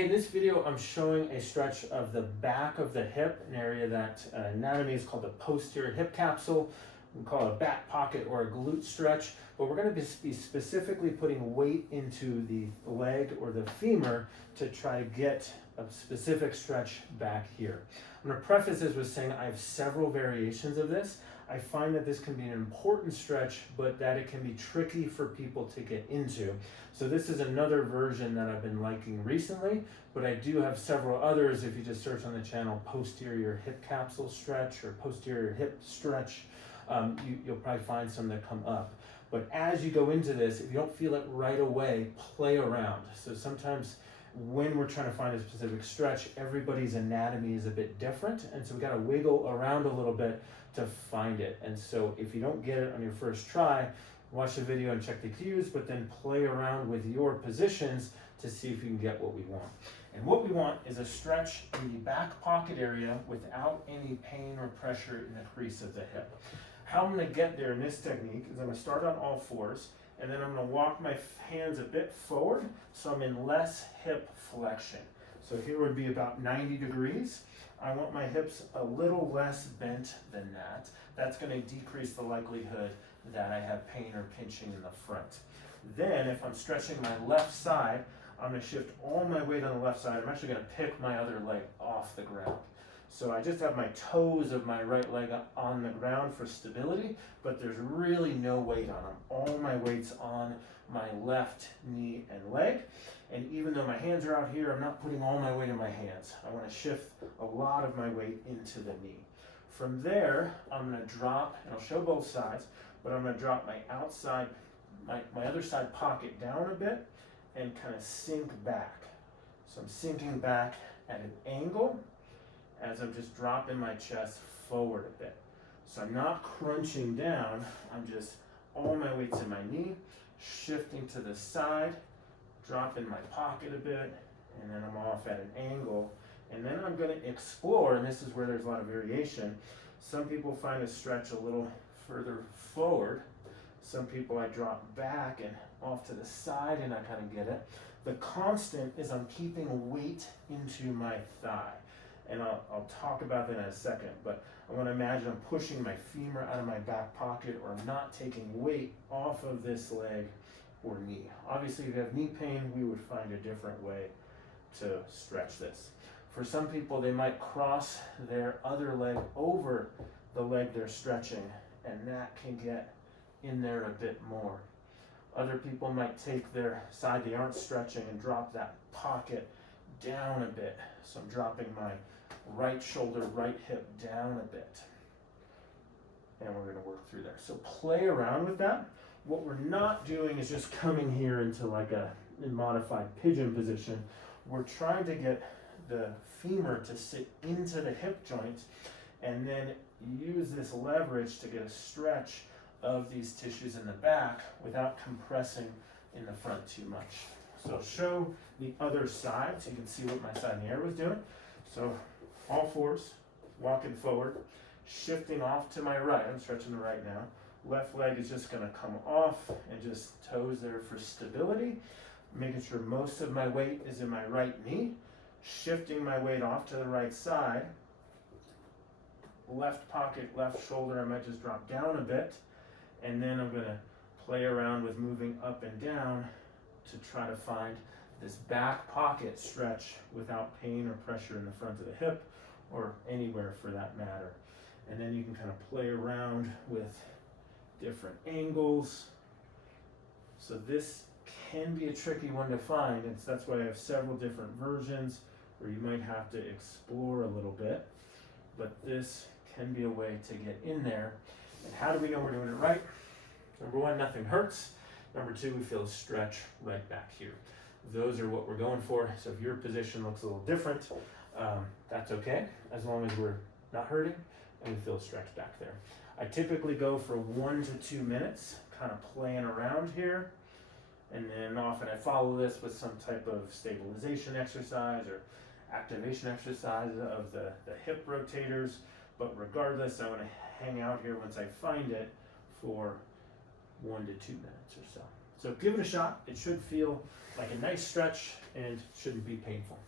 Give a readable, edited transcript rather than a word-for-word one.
In this video, I'm showing a stretch of the back of the hip, an area that anatomy is called the posterior hip capsule. We call it a back pocket or a glute stretch, but we're going to be specifically putting weight into the leg or the femur to try to get a specific stretch back here. I'm going to preface this with saying I have several variations of this. I find that this can be an important stretch, but that it can be tricky for people to get into. So this is another version that I've been liking recently, but I do have several others. If you just search on the channel posterior hip capsule stretch or posterior hip stretch, you'll probably find some that come up. But as you go into this, if you don't feel it right away, play around. So sometimes when we're trying to find a specific stretch, everybody's anatomy is a bit different, and so we got to wiggle around a little bit to find it. And so if you don't get it on your first try, watch the video and check the cues, but then play around with your positions to see if you can get what we want. And what we want is a stretch in the back pocket area without any pain or pressure in the crease of the hip. How I'm going to get there in this technique is I'm going to start on all fours, and then I'm going to walk my hands a bit forward so I'm in less hip flexion. So here would be about 90 degrees. I want my hips a little less bent than that. That's going to decrease the likelihood that I have pain or pinching in the front. Then if I'm stretching my left side, I'm going to shift all my weight on the left side. I'm actually going to pick my other leg off the ground. So I just have my toes of my right leg on the ground for stability, but there's really no weight on them. All my weight's on my left knee and leg. And even though my hands are out here, I'm not putting all my weight in my hands. I want to shift a lot of my weight into the knee. From there, I'm going to drop, and I'll show both sides, but I'm going to drop my outside, my other side pocket down a bit and kind of sink back. So I'm sinking back at an angle as I'm just dropping my chest forward a bit. So I'm not crunching down, I'm just, all my weight's in my knee, shifting to the side, dropping my pocket a bit, and then I'm off at an angle. And then I'm going to explore, and this is where there's a lot of variation. Some people find a stretch a little further forward. Some people I drop back and off to the side and I kind of get it. The constant is I'm keeping weight into my thigh. And I'll talk about that in a second, but I want to imagine I'm pushing my femur out of my back pocket, or I'm not taking weight off of this leg or knee. Obviously, if you have knee pain, we would find a different way to stretch this. For some people, they might cross their other leg over the leg they're stretching, and that can get in there a bit more. Other people might take their side they aren't stretching and drop that pocket down a bit. So I'm dropping my right shoulder, right hip down a bit. And we're going to work through there. So play around with that. What we're not doing is just coming here into like a modified pigeon position. We're trying to get the femur to sit into the hip joint and then use this leverage to get a stretch of these tissues in the back without compressing in the front too much. So I'll show the other side so you can see what my side in the air was doing. So all fours, walking forward, shifting off to my right. I'm stretching the right now. Left leg is just going to come off and just toes there for stability. Making sure most of my weight is in my right knee. Shifting my weight off to the right side. Left pocket, left shoulder, I might just drop down a bit. And then I'm going to play around with moving up and down to try to find this back pocket stretch without pain or pressure in the front of the hip or anywhere for that matter. And then you can kind of play around with different angles. So this can be a tricky one to find, and that's why I have several different versions where you might have to explore a little bit, but this can be a way to get in there. And how do we know we're doing it right? Number one, nothing hurts. Number two, we feel a stretch right back here. Those are what we're going for. So if your position looks a little different, that's okay, as long as we're not hurting and we feel a stretch back there. I typically go for 1 to 2 minutes, kind of playing around here. And then often I follow this with some type of stabilization exercise or activation exercise of the hip rotators. But regardless, I want to hang out here once I find it for 1 to 2 minutes or so. So give it a shot. It should feel like a nice stretch and shouldn't be painful.